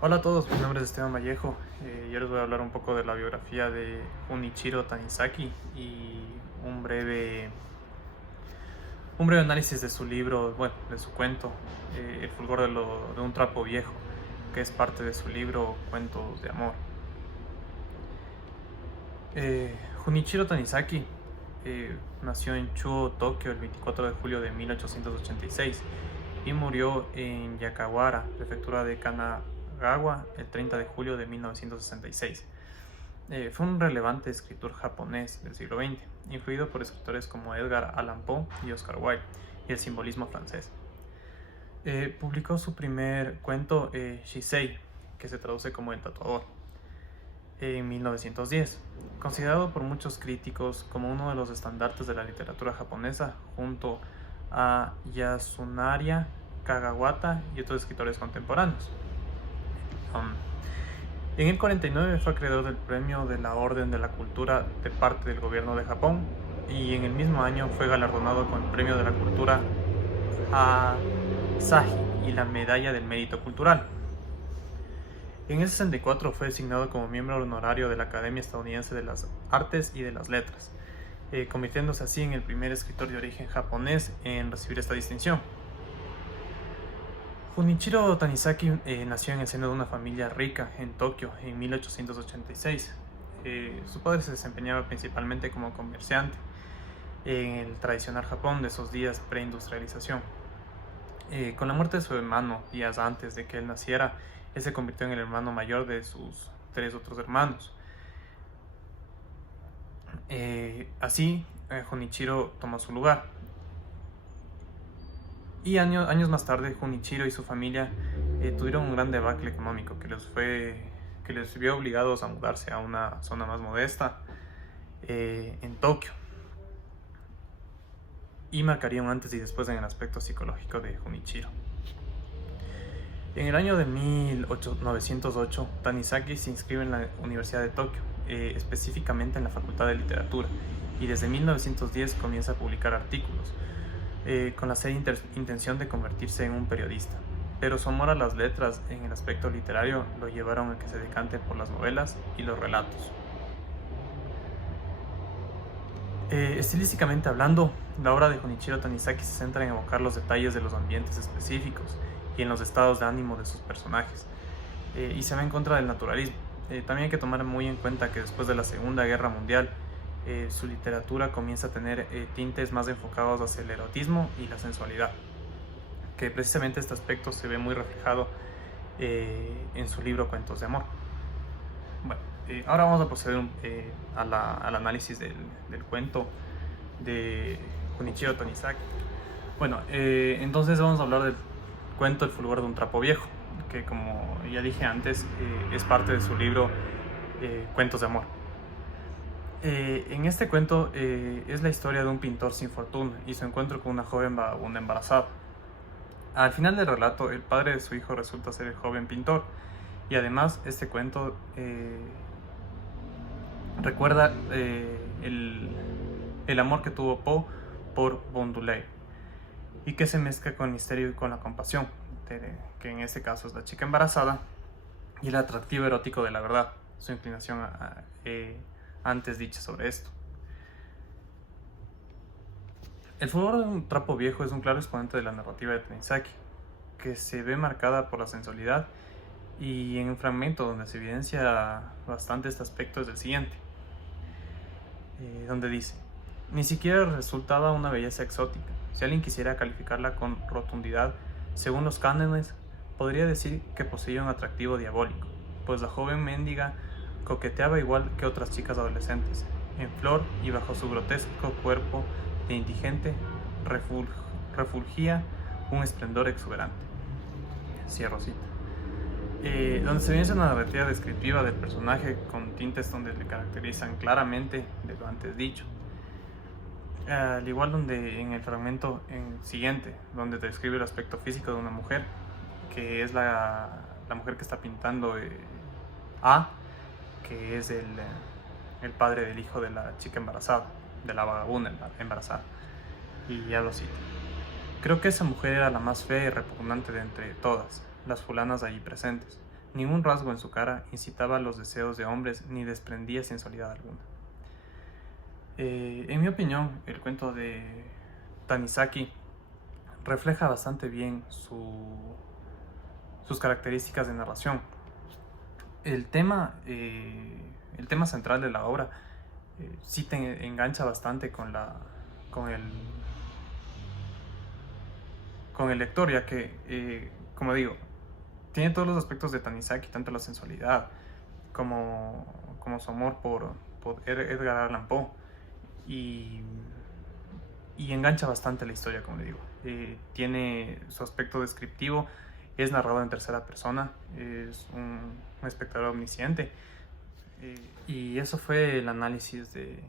Hola a todos, mi nombre es Esteban Vallejo. Yo les voy a hablar un poco de la biografía de Junichiro Tanizaki y un breve análisis de su libro, bueno, de su cuento, El fulgor de un trapo viejo, que es parte de su libro Cuentos de Amor. Junichiro Tanizaki nació en Chuo, Tokio, el 24 de julio de 1886 y murió en Yakawara, prefectura de Kanagawa, el 30 de julio de 1966. Fue un relevante escritor japonés del siglo XX, influido por escritores como Edgar Allan Poe y Oscar Wilde, y el simbolismo francés. Publicó su primer cuento, Shisei, que se traduce como El tatuador, en 1910, considerado por muchos críticos como uno de los estandartes de la literatura japonesa, junto a Yasunari Kagawata y otros escritores contemporáneos. En el 49 fue acreedor del Premio de la Orden de la Cultura de parte del gobierno de Japón, y en el mismo año fue galardonado con el Premio de la Cultura Asahi y la Medalla del Mérito Cultural. En el 64 fue designado como miembro honorario de la Academia Estadounidense de las Artes y de las Letras, convirtiéndose así en el primer escritor de origen japonés en recibir esta distinción. Junichiro Tanizaki nació en el seno de una familia rica en Tokio en 1886. Su padre se desempeñaba principalmente como comerciante en el tradicional Japón de esos días preindustrialización. Con la muerte de su hermano días antes de que él naciera, él se convirtió en el hermano mayor de sus tres otros hermanos. Así, Junichiro tomó su lugar. Y años más tarde, Junichiro y su familia tuvieron un gran debacle económico que les vio obligados a mudarse a una zona más modesta en Tokio, y marcaría un antes y después en el aspecto psicológico de Junichiro. En el año de 1908, Tanizaki se inscribe en la Universidad de Tokio, específicamente en la Facultad de Literatura, y desde 1910 comienza a publicar artículos, con la seria intención de convertirse en un periodista. Pero su amor a las letras en el aspecto literario lo llevaron a que se decante por las novelas y los relatos. Estilísticamente hablando, la obra de Junichiro Tanizaki se centra en evocar los detalles de los ambientes específicos y en los estados de ánimo de sus personajes, y se va en contra del naturalismo. También hay que tomar muy en cuenta que después de la Segunda Guerra Mundial, su literatura comienza a tener tintes más enfocados hacia el erotismo y la sensualidad, que precisamente este aspecto se ve muy reflejado en su libro Cuentos de Amor. Bueno, ahora vamos a proceder al análisis del cuento de Junichiro Tanizaki. Bueno, entonces vamos a hablar del cuento El fulgor de un trapo viejo, que como ya dije antes, es parte de su libro Cuentos de Amor. En este cuento es la historia de un pintor sin fortuna y su encuentro con una joven vagabunda embarazada. Al final del relato, el padre de su hijo resulta ser el joven pintor, y además este cuento recuerda el amor que tuvo Poe por Bondulei, y que se mezcla con el misterio y con la compasión, que en este caso es la chica embarazada, y el atractivo erótico de la verdad, su inclinación antes dicha sobre esto. El fulgor de un trapo viejo es un claro exponente de la narrativa de Tanizaki, que se ve marcada por la sensualidad, y en un fragmento donde se evidencia bastante este aspecto es el siguiente, donde dice: ni siquiera resultaba una belleza exótica. Si alguien quisiera calificarla con rotundidad, según los cánones, podría decir que poseía un atractivo diabólico, pues la joven mendiga coqueteaba igual que otras chicas adolescentes, en flor, y bajo su grotesco cuerpo de indigente refulgía un esplendor exuberante. Cierro cita. Donde se evidencia una narrativa descriptiva del personaje con tintes donde le caracterizan claramente de lo antes dicho. Al igual donde en el fragmento siguiente, donde describe el aspecto físico de una mujer, que es la mujer que está pintando que es el padre del hijo de la chica embarazada, de la vagabunda embarazada. Y hablo así: creo que esa mujer era la más fea y repugnante de entre todas las fulanas allí presentes, Ningún rasgo en su cara incitaba los deseos de hombres ni desprendía sensualidad alguna. En mi opinión, el cuento de Tanizaki refleja bastante bien sus características de narración. El tema central de la obra sí te engancha bastante con el, con el lector, ya que, como digo, tiene todos los aspectos de Tanizaki, tanto la sensualidad como su amor por Edgar Allan Poe. Y, y engancha bastante la historia, como le digo. Tiene su aspecto descriptivo, es narrado en tercera persona, es un espectador omnisciente. Y eso fue el análisis de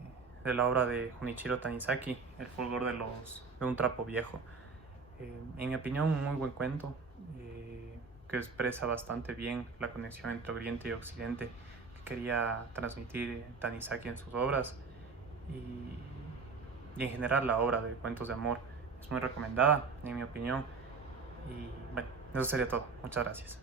la obra de Junichiro Tanizaki, El fulgor de un trapo viejo. En mi opinión, un muy buen cuento que expresa bastante bien la conexión entre Oriente y Occidente que quería transmitir Tanizaki en sus obras. Y en general la obra de Cuentos de Amor es muy recomendada, en mi opinión. Y bueno, eso sería todo. Muchas gracias.